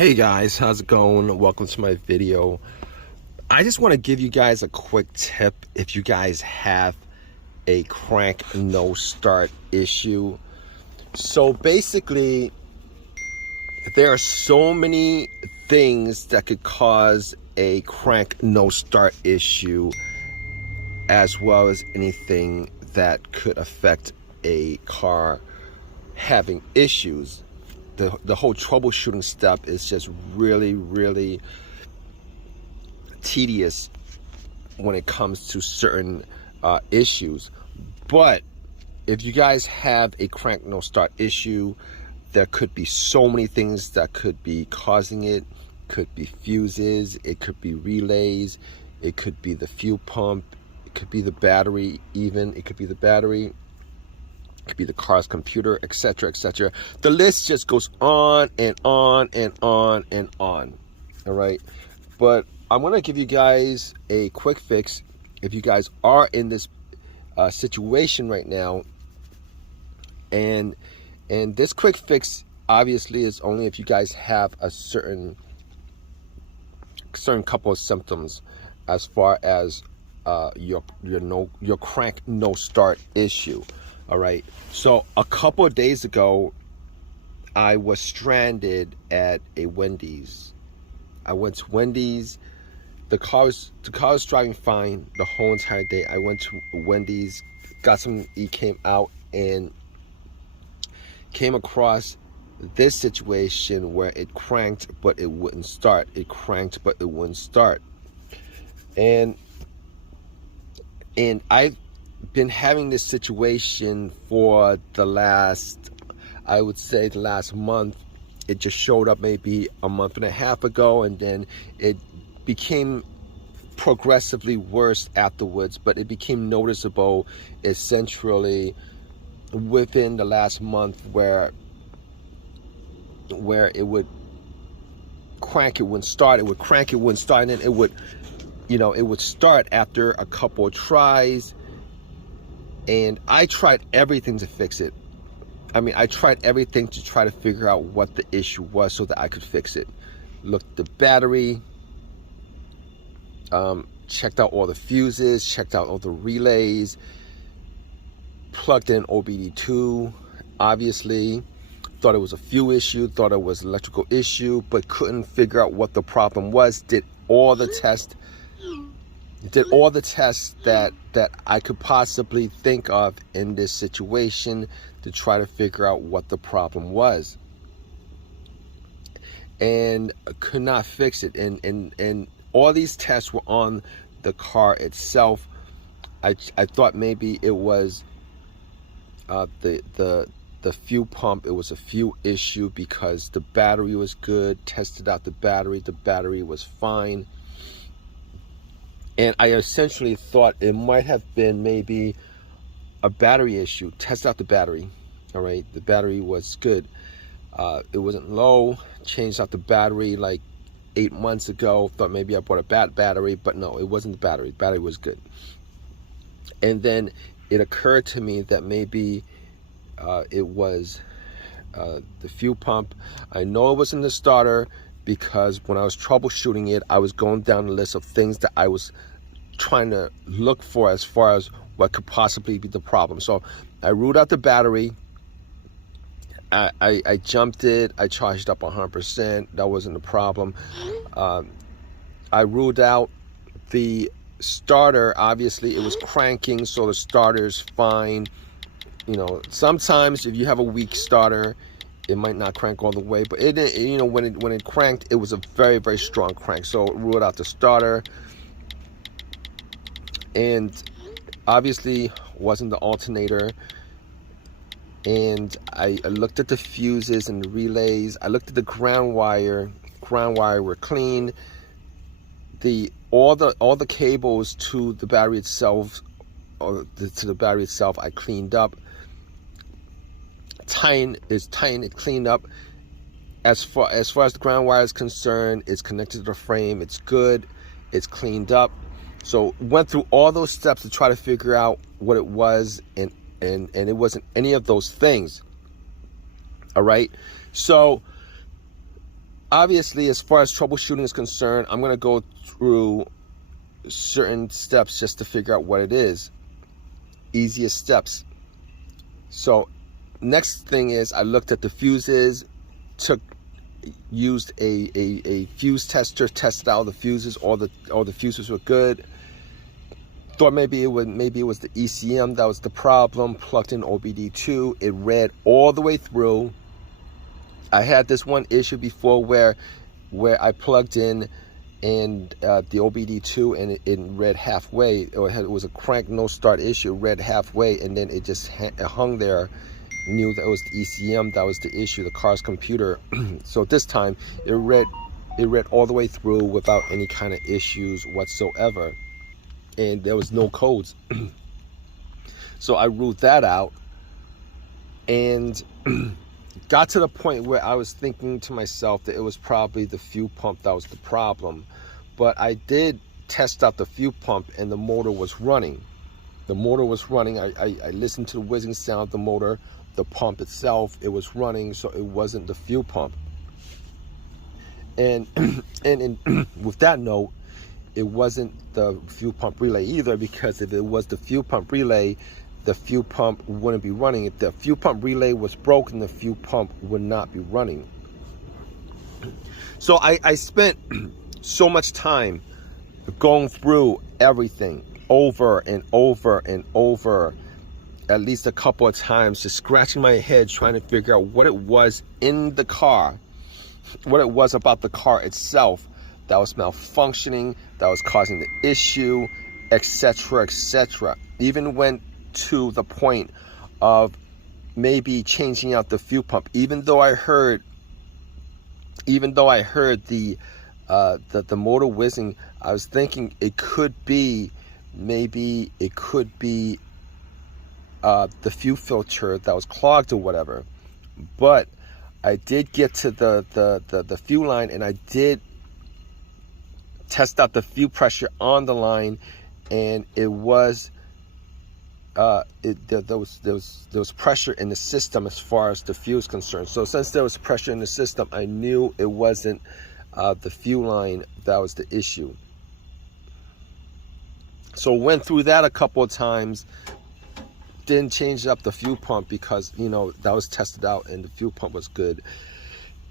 Hey guys, how's it going? Welcome to my video. I just want to give you guys a quick tip if you guys have a crank no start issue. So basically, there are so many things that could cause a crank no start issue, as well as anything that could affect a car having issues. The whole troubleshooting step is just really tedious when it comes to certain issues. But if you guys have a crank no start issue, there could be so many things that could be causing it. Could be fuses, it could be relays, it could be the fuel pump, it could be the battery, even it could be the battery, it could be the car's computer, etc., etc. The list just goes on and on and on and on. All right, but I want to give you guys a quick fix if you guys are in this situation right now. And this quick fix obviously is only if you guys have a certain couple of symptoms as far as your crank no start issue. All right, so a couple of days ago I was stranded at a Wendy's. I went to Wendy's. The car was driving fine the whole entire day. I went to Wendy's, got something to eat, came out, and came across this situation where it cranked but it wouldn't start. It cranked but it wouldn't start. And I've been having this situation for the last, I would say the last month. It just showed up maybe a month and a half ago, and then it became progressively worse afterwards, but it became noticeable essentially within the last month where it would crank, it wouldn't start, it would crank, it wouldn't start, and then it would, it would start after a couple of tries. And I tried everything to fix it. I mean, I tried everything to try to figure out what the issue was so that I could fix it. Looked at the battery, checked out all the fuses, checked out all the relays, plugged in OBD2, obviously. Thought it was a fuel issue, thought it was an electrical issue, but couldn't figure out what the problem was. Did all the tests that I could possibly think of in this situation to try to figure out what the problem was, and could not fix it. And all these tests were on the car itself. I thought maybe it was the fuel pump. It was a fuel issue because the battery was good. Tested out the battery was fine. And I essentially thought it might have been maybe a battery issue. Test out the battery. All right, the battery was good. It wasn't low. Changed out the battery like 8 months ago. Thought maybe I bought a bad battery, but no, it wasn't the battery. The battery was good. And then it occurred to me that maybe it was the fuel pump. I know it wasn't the starter, because when I was troubleshooting it, I was going down the list of things that I was trying to look for as far as what could possibly be the problem. So I ruled out the battery. I jumped it. I charged up 100%. That wasn't the problem. I ruled out the starter. Obviously, it was cranking, so the starter's fine. Sometimes if you have a weak starter, it might not crank all the way, but it, when it cranked, it was a very strong crank. So ruled out the starter, and obviously wasn't the alternator. And I looked at the fuses and the relays. I looked at the ground wire. Ground wire were clean. All the cables to the battery itself, I cleaned up. Tighten it, cleaned up. As far as the ground wire is concerned, it's connected to the frame. It's good. It's cleaned up. So went through all those steps to try to figure out what it was, and it wasn't any of those things. All right. So obviously, as far as troubleshooting is concerned, I'm going to go through certain steps just to figure out what it is. Easiest steps. So next thing is I looked at the fuses, used a fuse tester, tested out the fuses. All the fuses were good. Thought maybe it was the ECM that was the problem. Plugged in OBD2. It read all the way through. I had this one issue before where I plugged in and the OBD2 and it read halfway. It was a crank no start issue. It read halfway and then it just hung there. Knew that it was the ECM that was the issue, the car's computer. So this time it read all the way through without any kind of issues whatsoever, and there was no codes. So I ruled that out and got to the point where I was thinking to myself that it was probably the fuel pump that was the problem. But I did test out the fuel pump and the motor was running. The motor was running. I listened to the whizzing sound of the motor. The pump itself, it was running, so it wasn't the fuel pump. And with that note, it wasn't the fuel pump relay either, because if it was the fuel pump relay, the fuel pump wouldn't be running. If the fuel pump relay was broken, the fuel pump would not be running. So I spent so much time going through everything over and over and over, at least a couple of times, just scratching my head trying to figure out what it was in the car, what it was about the car itself that was malfunctioning, that was causing the issue, etc., etc. Even went to the point of maybe changing out the fuel pump, even though I heard the motor whizzing. I was thinking it could be the fuel filter that was clogged or whatever. But I did get to the fuel line and I did test out the fuel pressure on the line, and it was there was pressure in the system as far as the fuel is concerned. So since there was pressure in the system, I knew it wasn't the fuel line that was the issue. So went through that a couple of times. Didn't change up the fuel pump because, you know, that was tested out and the fuel pump was good.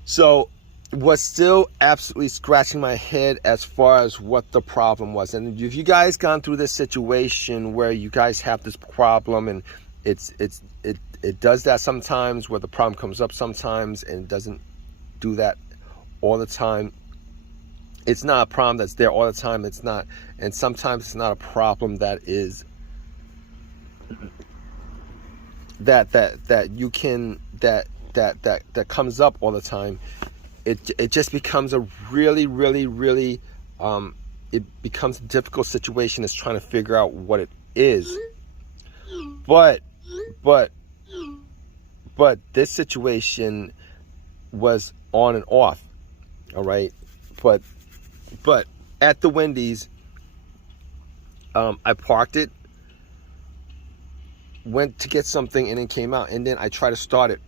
So was still absolutely scratching my head as far as what the problem was. And if you guys gone through this situation where you guys have this problem and it does that sometimes, where the problem comes up sometimes and it doesn't do that all the time. It's not a problem that's there all the time. It's not, and sometimes it's not a problem that is that you can that comes up all the time. It just becomes a really it becomes a difficult situation. Is trying to figure out what it is. But this situation was on and off. All right, but at the Wendy's, I parked it, went to get something, and then came out, and then I tried to start it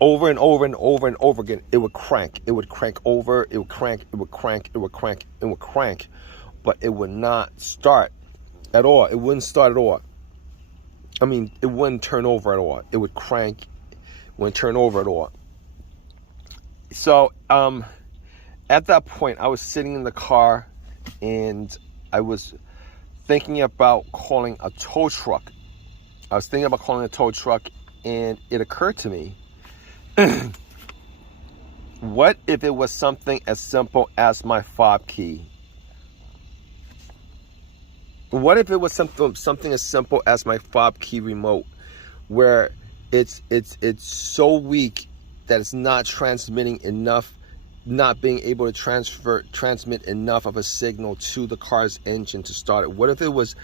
over and over and over and over again. It would crank. It would crank over. It would crank. It would crank. It would crank. It would crank. But it would not start at all. It wouldn't start at all. I mean, it wouldn't turn over at all. It would crank. It wouldn't turn over at all. So, at that point, I was sitting in the car, and I was thinking about calling a tow truck. And it occurred to me, what if it was something as simple as my fob key? What if it was something as simple as my fob key remote, where it's so weak that it's not transmitting enough, not being able to transmit enough of a signal to the car's engine to start it? What if it was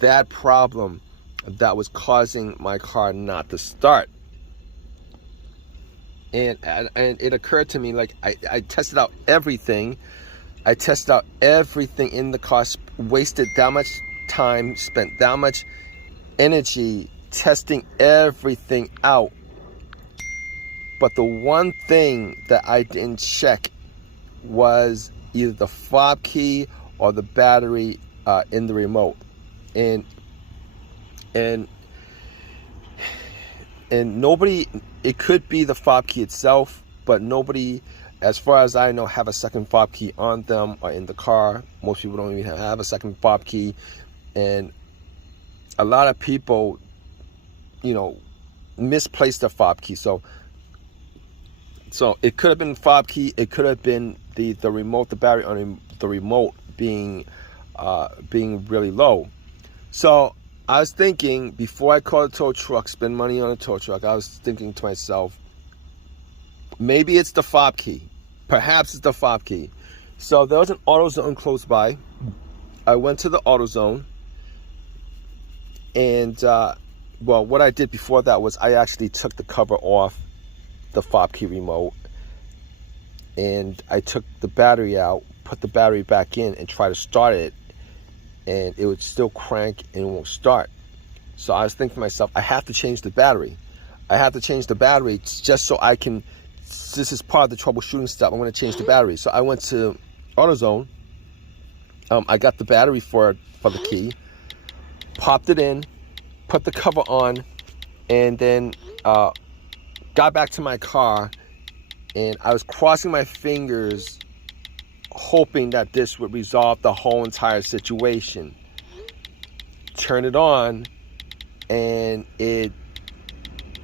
that problem that was causing my car not to start? And it occurred to me, like, I tested out everything. I tested out everything in the car, wasted that much time, spent that much energy testing everything out. But the one thing that I didn't check was either the fob key or the battery in the remote. And nobody, it could be the fob key itself, but nobody, as far as I know, have a second fob key on them or in the car. Most people don't even have a second fob key. And a lot of people, misplace the fob key. So it could have been the fob key. It could have been the remote, the battery on the remote being really low. So I was thinking, before I call the tow truck, spend money on a tow truck, I was thinking to myself, maybe it's the fob key. Perhaps it's the fob key. So there was an AutoZone close by. I went to the AutoZone, and well, what I did before that was I actually took the cover off the fob key remote, and I took the battery out, put the battery back in, and try to start it, and it would still crank and it won't start. So I was thinking to myself, I have to change the battery. I have to change the battery just so I can, this is part of the troubleshooting step, I'm going to change the battery. So I went to AutoZone. I got the battery for the key, popped it in, put the cover on, and then got back to my car, and I was crossing my fingers hoping that this would resolve the whole entire situation. Turn it on, and it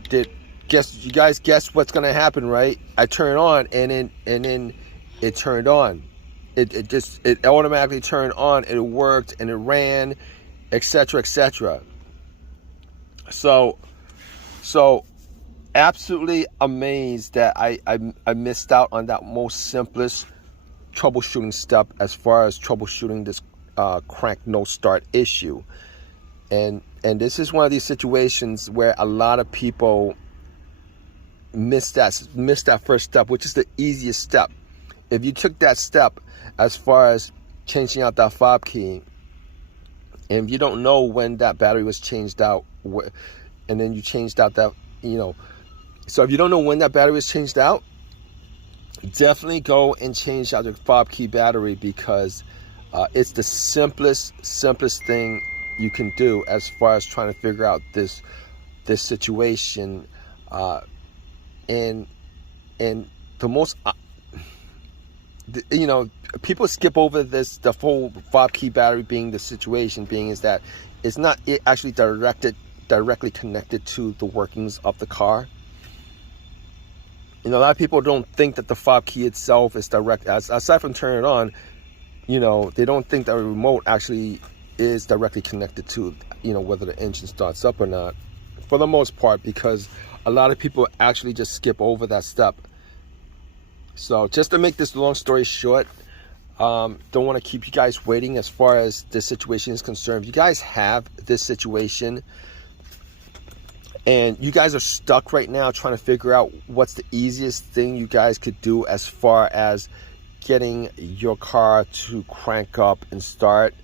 did. You guys guess what's gonna happen, right? I turn it on, and then it turned on. It automatically turned on. It worked, and it ran, etc., etc. So absolutely amazed that I missed out on that most simplest troubleshooting step as far as troubleshooting this crank no start issue. And this is one of these situations where a lot of people miss that first step, which is the easiest step. If you took that step as far as changing out that fob key, and if you don't know when that battery was changed out, and then you changed out that, so if you don't know when that battery was changed out, definitely go and change out your fob key battery, because it's the simplest thing you can do as far as trying to figure out this situation. And the most, people skip over this, the whole fob key battery being the situation being is that it's not actually directly connected to the workings of the car. A lot of people don't think that the fob key itself is direct, aside from turning it on, they don't think that a remote actually is directly connected to, whether the engine starts up or not, for the most part, because a lot of people actually just skip over that step. So just to make this long story short, don't want to keep you guys waiting as far as this situation is concerned. If you guys have this situation and you guys are stuck right now trying to figure out what's the easiest thing you guys could do as far as getting your car to crank up and start,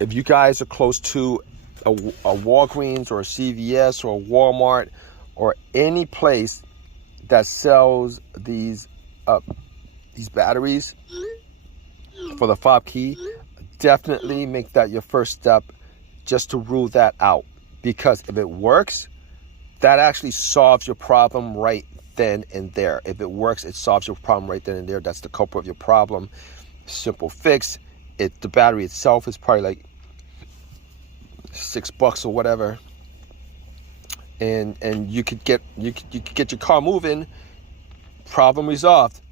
if you guys are close to a Walgreens or a CVS or a Walmart or any place that sells these batteries for the fob key, definitely make that your first step, just to rule that out. Because if it works, that actually solves your problem right then and there. If it works, it solves your problem right then and there. That's the culprit of your problem. Simple fix. The battery itself is probably like $6 or whatever, and you could get your car moving. Problem resolved.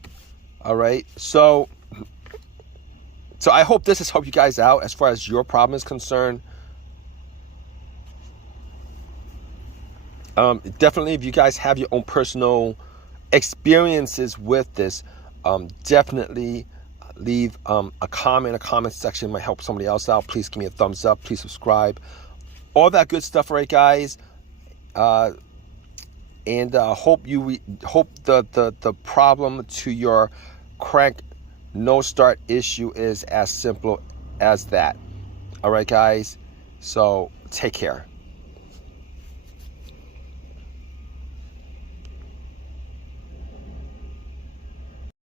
All right. So I hope this has helped you guys out as far as your problem is concerned. Definitely, if you guys have your own personal experiences with this, definitely leave a comment in the comment section. It might help somebody else out. Please give me a thumbs up. Please subscribe. All that good stuff, right, guys? And hope the problem to your crank no start issue is as simple as that. All right, guys. So take care.